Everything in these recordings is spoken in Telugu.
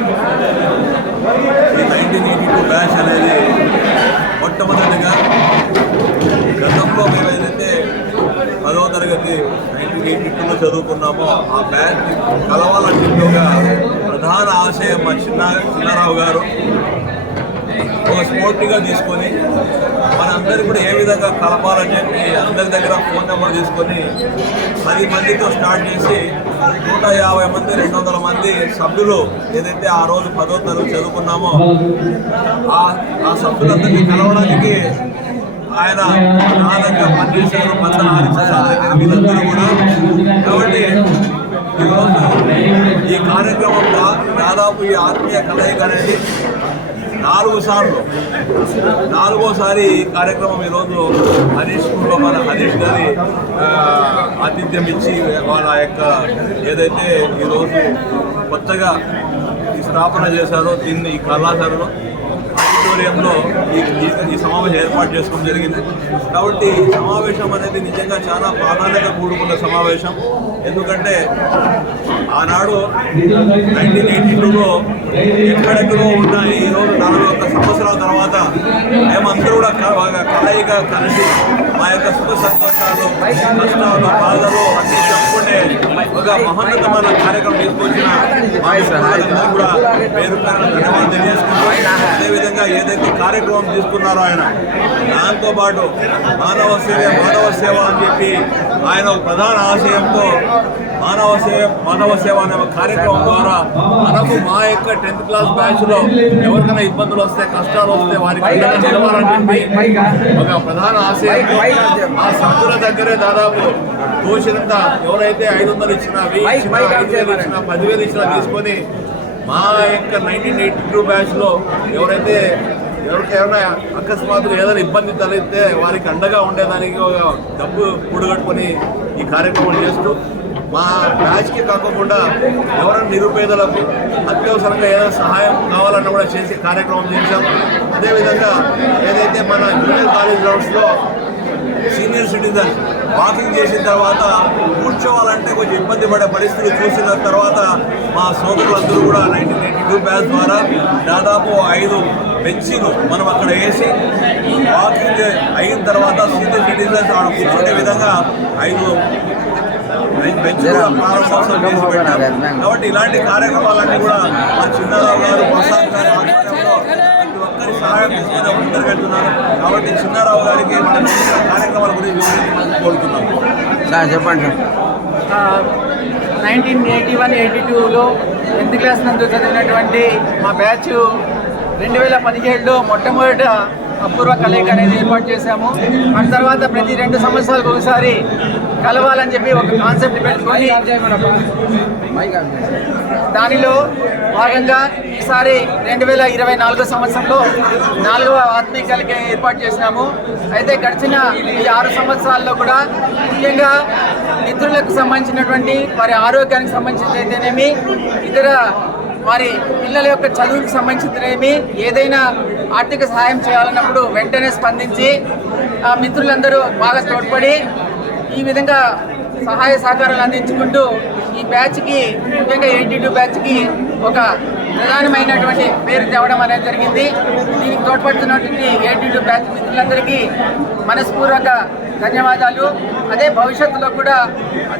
ఈ నైన్టీన్ ఎయిటీ టూ బ్యాచ్ అనేది మొట్టమొదటిగా గతంలో మేము ఏదైతే పదవ తరగతి నైన్టీన్ ఎయిటీ టూలో చదువుకున్నామో ఆ బ్యాచ్ కలవాలంటే ఒక ప్రధాన ఆశయం మా చిన్న చిన్నారావు గారు. స్ఫూర్తిగా తీసుకొని మనందరూ కూడా ఏ విధంగా కలపాలని చెప్పి అందరి దగ్గర ఫోన్ నెంబర్ తీసుకొని పది మందితో స్టార్ట్ చేసి నూట యాభై మంది రెండు వందల మంది సభ్యులు ఏదైతే ఆ రోజు పదో తరగతి చదువుకున్నామో ఆ ఆ సభ్యులందరినీ కలవడానికి ఆయన నా పనిచేశారు మందన వీళ్ళందరూ కూడా. కాబట్టి ఈరోజు ఈ కార్యక్రమం దాదాపు ఈ ఆత్మీయ కలయిక అనేది నాలుగు సార్లు నాలుగోసారి ఈ కార్యక్రమం ఈరోజు హరీష్ స్కూల్లో మన హరీష్ గారి ఆతిథ్యం ఇచ్చి వాళ్ళ యొక్క ఏదైతే ఈరోజు కొత్తగా ఈ స్థాపన చేశారో దీన్ని ఈ కళాశాలలో ఆడిటోరియంలో ఈ ఈ- సమావేశం ఏర్పాటు చేసుకోవడం జరిగింది. కాబట్టి ఈ సమావేశం అనేది నిజంగా చాలా ప్రాధాన్యత కూడుకున్న సమావేశం. ఎందుకంటే ఆనాడు నైన్టీన్ ఎయిటీ టూలో ఎక్కడెక్కడో ఉన్న ఈ రోజు నలభై ఒక్క సంవత్సరాల తర్వాత మేమందరూ కూడా బాగా ఒక కలయిక కలిసి మా యొక్క సుఖ సంతోషాలు కష్టాలు బాధలు ఒక మహోన్నతమైన కార్యక్రమం తీసుకొచ్చిన కూడా పేరు ధన్యవాదాలు తెలియజేసుకుంటూ అదేవిధంగా ఏదైతే కార్యక్రమం తీసుకున్నారో ఆయన దాంతో పాటు మానవ సేవ మానవ సేవ ఆయన ప్రధాన ఆశయంతో మానవ సేవ మానవ సేవ అనే కార్యక్రమం ద్వారా మనకు మా యొక్క టెన్త్ క్లాస్ బ్యాచ్లో ఎవరికైనా ఇబ్బందులు వస్తే కష్టాలు వస్తే వారికి ఒక ప్రధాన ఆశయంతో ఆ సభ్యుల దగ్గరే దాదాపు తోచినంత ఎవరైతే ఐదు వందలు ఇచ్చినా వెయ్యి ఇచ్చినా ఐదు వేలు ఇచ్చినా పదివేలు ఇచ్చినా తీసుకొని మా యొక్క నైన్టీన్ ఎయిటీ టూ బ్యాచ్లో ఎవరికేమైనా ఎవరికైనా అకస్మాత్తుగా ఏదైనా ఇబ్బంది తలెత్తే వారికి అండగా ఉండేదానికి ఒక డబ్బు కూడగట్టుకొని ఈ కార్యక్రమం చేస్తూ మా బ్యాచ్కి కాకుండా ఎవరైనా నిరుపేదలకు అత్యవసరంగా ఏదైనా సహాయం కావాలన్నా కూడా చేసే కార్యక్రమం చేశాం. అదేవిధంగా ఏదైతే మన జూనియర్ కాలేజ్ గ్రౌండ్స్లో సీనియర్ సిటిజన్ వాకింగ్ చేసిన తర్వాత కూర్చోవాలంటే కొంచెం ఇబ్బంది పడే పరిస్థితులు చూసిన తర్వాత మా సోదరులందరూ కూడా నైన్టీన్ ఎయిటీ టూ బ్యాచ్ ద్వారా దాదాపు ఐదు బెంచీలు మనం అక్కడ వేసి వాకింగ్ అయిన తర్వాత సీనియర్ సిటిజన్స్ ఆడ కూర్చునే విధంగా ఐదు కాబట్టి ఇలాంటి కార్యక్రమాలన్నీ కూడా మా చిన్నారావు గారు ప్రసాద్ గారు ఆధ్వర్యంలో ప్రతి ఒక్కరి సహాయం తీసుకుని ముందరు వెళ్తున్నారు. కాబట్టి చిన్నారావు గారికి మనం కార్యక్రమాల గురించి కోరుతున్నాం. సార్ చెప్పండి నైన్టీన్ ఎయిటీ వన్ ఎయిటీ టూలో టెన్త్ క్లాస్ నందు చదివినటువంటి మా బ్యాచ్ రెండు వేల పదిహేడులో మొట్టమొదట అపూర్వ కలయిక అనేది ఏర్పాటు చేశాము. ఆ తర్వాత ప్రతి రెండు సంవత్సరాలకు ఒకసారి కలవాలని చెప్పి ఒక కాన్సెప్ట్ పెట్టుకొని దానిలో భాగంగా ఈసారి రెండు వేల ఇరవై నాలుగో సంవత్సరంలో నాలుగవ ఆత్మీయ కలిక ఏర్పాటు చేసినాము. అయితే గడిచిన ఈ ఆరు సంవత్సరాల్లో కూడా ముఖ్యంగా మిత్రులకు సంబంధించినటువంటి వారి ఆరోగ్యానికి సంబంధించి అయితేనేమి ఇతర వారి పిల్లల యొక్క చదువుకి సంబంధించినేమి ఏదైనా ఆర్థిక సహాయం చేయాలన్నప్పుడు వెంటనే స్పందించి ఆ మిత్రులందరూ బాగా తోడ్పడి ఈ విధంగా సహాయ సహకారాలు అందించుకుంటూ ఈ బ్యాచ్కి ముఖ్యంగా ఎయిటీ టూ బ్యాచ్కి ఒక ప్రధానమైనటువంటి పేరు తేవడం అనేది జరిగింది. దీనికి తోడ్పడుతున్నటువంటి ఎయిటీ టూ బ్యాచ్ మిత్రులందరికీ మనస్పూర్వక ధన్యవాదాలు. అదే భవిష్యత్తులో కూడా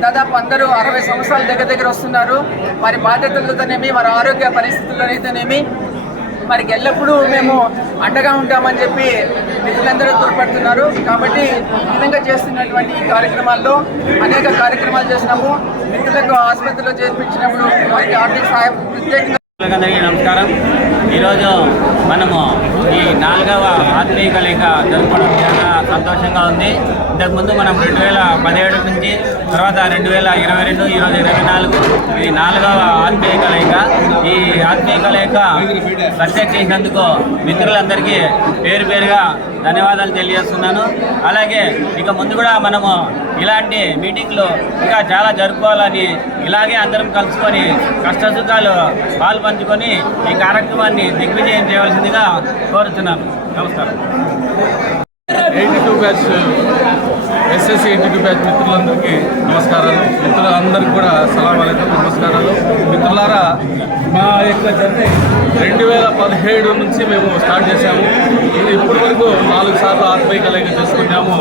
దాదాపు అందరూ అరవై సంవత్సరాల దగ్గర దగ్గర వస్తున్నారు. వారి బాధ్యతలతోనేమి వారి ఆరోగ్య పరిస్థితుల్లోనైతేనేమి వారికి ఎల్లప్పుడూ మేము అండగా ఉంటామని చెప్పి మిత్రులందరూ తోడ్పడుతున్నారు. కాబట్టి ఈ విధంగా చేస్తున్నటువంటి ఈ కార్యక్రమాల్లో అనేక కార్యక్రమాలు చేసినాము. మిత్రులకు ఆసుపత్రిలో చేర్పించినప్పుడు వారికి ఆర్థిక సహాయం ప్రత్యేకంగా అందరికీ నమస్కారం. ఈరోజు మనము ఈ నాలుగవ ఆత్మీయ కలయిక జరుపుకోవడం చాలా సంతోషంగా ఉంది. ఇంతకుముందు మనం రెండు వేల పదిహేడు నుంచి తర్వాత రెండు వేల ఇరవై రెండు ఈరోజు ఇరవై నాలుగు. నాలుగవ ఆత్మీయ కలయిక. ఈ ఆత్మీయ కలయిక సక్సెస్ చేసినందుకు మిత్రులందరికీ పేరు పేరుగా ధన్యవాదాలు తెలియజేస్తున్నాను. అలాగే ఇక ముందు కూడా మనము ఇలాంటి మీటింగ్లు ఇంకా చాలా జరుపుకోవాలని ఇలాగే అందరం కలుసుకొని కష్ట సుఖాలు పాలు పంచుకొని ఈ కార్యక్రమాన్ని దిగ్విజయం చేయవలసిందిగా కోరుతున్నాను. నమస్కారం. Eighty two batch SSC eighty two batch మిత్రులందరికీ నమస్కారాలు. మిత్రులందరికీ కూడా సలాం అలైకుం నమస్కారాలు. మిత్రులారా మా యొక్క జర్నీ రెండు వేల పదిహేడు నుంచి మేము స్టార్ట్ చేశాము. ఇప్పటి వరకు నాలుగు సార్లు ఆత్మీయ కలయిక చేసుకున్నాము.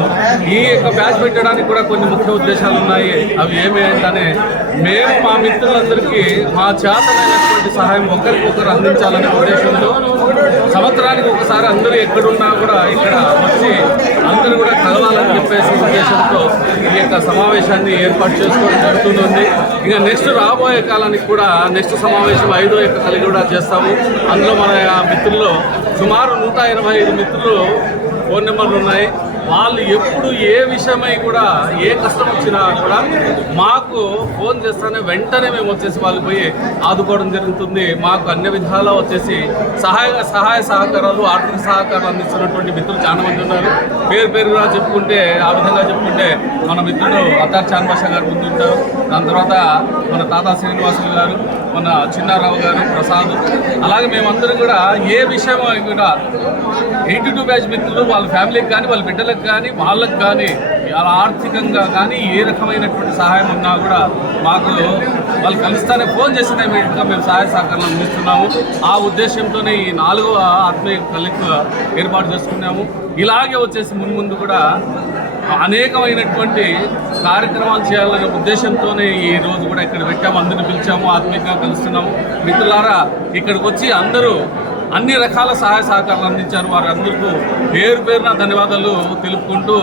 ఈ యొక్క బ్యాచ్ పెట్టడానికి కూడా కొన్ని ముఖ్య ఉద్దేశాలు ఉన్నాయి. అవి ఏమేంటనే మేము మా మిత్రులందరికీ మా చేతనైనటువంటి సహాయం ఒకరికొకరు అందించాలనే ఉద్దేశంతో సంవత్సరానికి ఒకసారి అందరూ ఎక్కడున్నా కూడా ఇక్కడ వచ్చి అందరూ కూడా కలవాలని చెప్పేసి ఉద్దేశంతో ఈ యొక్క సమావేశాన్ని ఏర్పాటు చేసుకోవడం జరుగుతుంది. ఇక నెక్స్ట్ రాబోయే కాలానికి కూడా నెక్స్ట్ సమావేశం ఐదో యొక్క కలిగి కూడా చేస్తాము. అందులో మన మిత్రుల్లో సుమారు నూట ఎనభై ఐదు మిత్రులు ఫోన్ నెంబర్లు ఉన్నాయి. వాళ్ళు ఎప్పుడు ఏ విషయమై కూడా ఏ కష్టం వచ్చినా కూడా మాకు ఫోన్ చేస్తానే వెంటనే మేము వచ్చేసి వాళ్ళు పోయి ఆదుకోవడం జరుగుతుంది. మాకు అన్ని విధాలా వచ్చేసి సహాయ సహాయ సహకారాలు ఆర్థిక సహకారాలు అందిస్తున్నటువంటి మిత్రులు చాలా మంది ఉన్నారు. పేరు పేరుగా చెప్పుకుంటే ఆ విధంగా చెప్పుకుంటే మన మిత్రుడు అతార్ చాన్ భాష గారు ముందుంటారు. దాని తర్వాత మన తాతా శ్రీనివాసులు గారు మన చిన్నారావు గారు ప్రసాద్. అలాగే మేమందరం కూడా ఏ విషయం కూడా ఎయిటీ టూ బ్యాచ్ మిత్రులు వాళ్ళ ఫ్యామిలీకి కానీ వాళ్ళ బిడ్డలకు కానీ వాళ్ళకి కానీ వాళ్ళ ఆర్థికంగా కానీ ఏ రకమైనటువంటి సహాయం ఉన్నా కూడా మాకు వాళ్ళు కలుస్తానే ఫోన్ చేసిన ఇమీడియట్గా మేము సహాయ సహకారాలు అందిస్తున్నాము. ఆ ఉద్దేశంతోనే ఈ నాలుగవ ఆత్మీయ కలిక్ ఏర్పాటు చేసుకున్నాము. ఇలాగే వచ్చేసి మున్ముందు కూడా అనేకమైనటువంటి కార్యక్రమాలు చేయాలనే ఉద్దేశంతోనే ఈ రోజు కూడా ఇక్కడ పెట్టాము. అందరిని పిలిచాము ఆత్మీయంగా కలుస్తున్నాము. మిత్రులారా ఇక్కడికి వచ్చి అందరూ అన్ని రకాల సహాయ సహకారాలు అందించారు. వారందరికీ పేరు పేరున ధన్యవాదాలు తెలుపుకుంటూ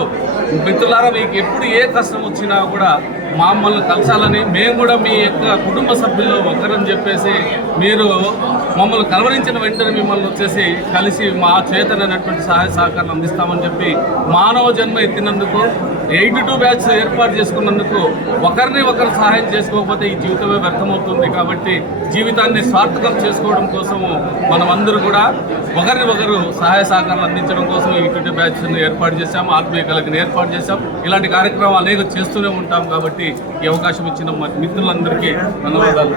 మిత్రులారా మీకు ఎప్పుడు ఏ కష్టం వచ్చినా కూడా మమ్మల్ని కలసాలని మేము కూడా మీ యొక్క కుటుంబ సభ్యుల్లో ఒకరని చెప్పేసి మీరు మమ్మల్ని కలవరించిన వెంటనే మిమ్మల్ని వచ్చేసి కలిసి మా చేతనైనటువంటి సహాయ సహకారం అందిస్తామని చెప్పి మానవ జన్మ ఎత్తినందుకు ఎయిటీ టూ బ్యాచ్ ఏర్పాటు చేసుకున్నందుకు ఒకరిని ఒకరు సహాయం చేసుకోకపోతే ఈ జీవితమే వ్యర్థమవుతుంది కాబట్టి జీవితాన్ని సార్థకం చేసుకోవడం కోసము మనమందరూ కూడా ఒకరిని ఒకరు సహాయ సహకారాలు అందించడం కోసం ఈ టూ బ్యాచ్ను ఏర్పాటు చేశాము ఆత్మీయ కలగని ఏర్పాటు చేశాం ఇలాంటి కార్యక్రమాలు అనేక చేస్తూనే ఉంటాం కాబట్టి ఈ అవకాశం ఇచ్చిన మిత్రులందరికీ ధన్యవాదాలు.